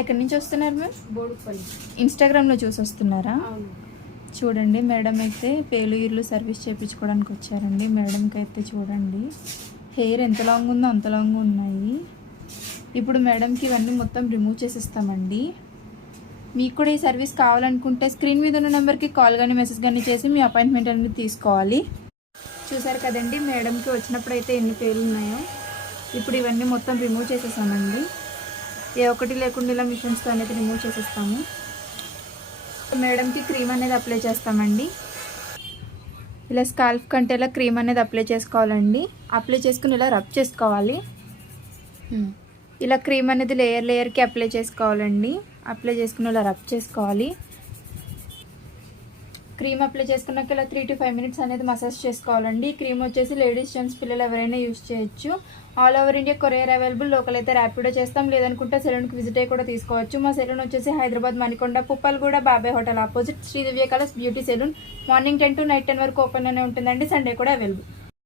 ఎక్కడి నుంచి వస్తున్నారు మ్యామ్? బోడుపల్లి. ఇన్స్టాగ్రామ్లో చూసి వస్తున్నారా? అవును. చూడండి మేడం అయితే పేలుగిర్లు సర్వీస్ చేయించుకోవడానికి వచ్చారండి. మేడంకి అయితే చూడండి హెయిర్ ఎంత లాంగ్ ఉందో అంత లాంగ్ ఉన్నాయి. ఇప్పుడు మేడంకి ఇవన్నీ మొత్తం రిమూవ్ చేసిస్తామండి. మీకు కూడా ఈ సర్వీస్ కావాలనుకుంటే స్క్రీన్ మీద ఉన్న నెంబర్కి కాల్ కానీ మెసేజ్ కానీ చేసి మీ అపాయింట్మెంట్ అనేది తీసుకోవాలి. చూసారు కదండి మేడంకి వచ్చినప్పుడు అయితే ఎన్ని పేర్లు ఉన్నాయో. ఇప్పుడు ఇవన్నీ మొత్తం రిమూవ్ చేసేసామండి. ఏ ఒక్కటి లేకుండా ఇలా మిషన్స్తో అనేది రిమూవ్ చేసేస్తాము. మేడంకి క్రీమ్ అనేది అప్లై చేస్తామండి. ఇలా స్కాల్ఫ్ కంటేలా క్రీమ్ అనేది అప్లై చేసుకోవాలండి. అప్లై చేసుకుని ఇలా రబ్ చేసుకోవాలి. ఇలా క్రీమ్ అనేది లేయర్కి అప్లై చేసుకోవాలండి. అప్లై చేసుకుని ఇలా రబ్ చేసుకోవాలి. క్రీమ్ అప్లై చేసుకున్నాక ఇలా 3 to 5 minutes అనేది మసాజ్ చేసుకోవాలండి. ఈ క్రీమ్ వచ్చేసి లేడీస్, జెంట్స్, పిల్లలు ఎవరైనా యూజ్ చేయొచ్చు. All over India courier available. Local అయితే ర్యాపిడో చేస్తాం, లేదనుకుంటే సెలూన్కి విజిట్ అయ్యి కూడా తీసుకోవచ్చు. మా సెలూన్ వచ్చేసి Hyderabad Manikonda, Puppalguda, Babai hotel opposite Sridivya colours beauty salon. Morning 10 to night 10 వరకు ఓపెన్లోనే ఉంటుందండి. సండే కూడా అవైలబుల్.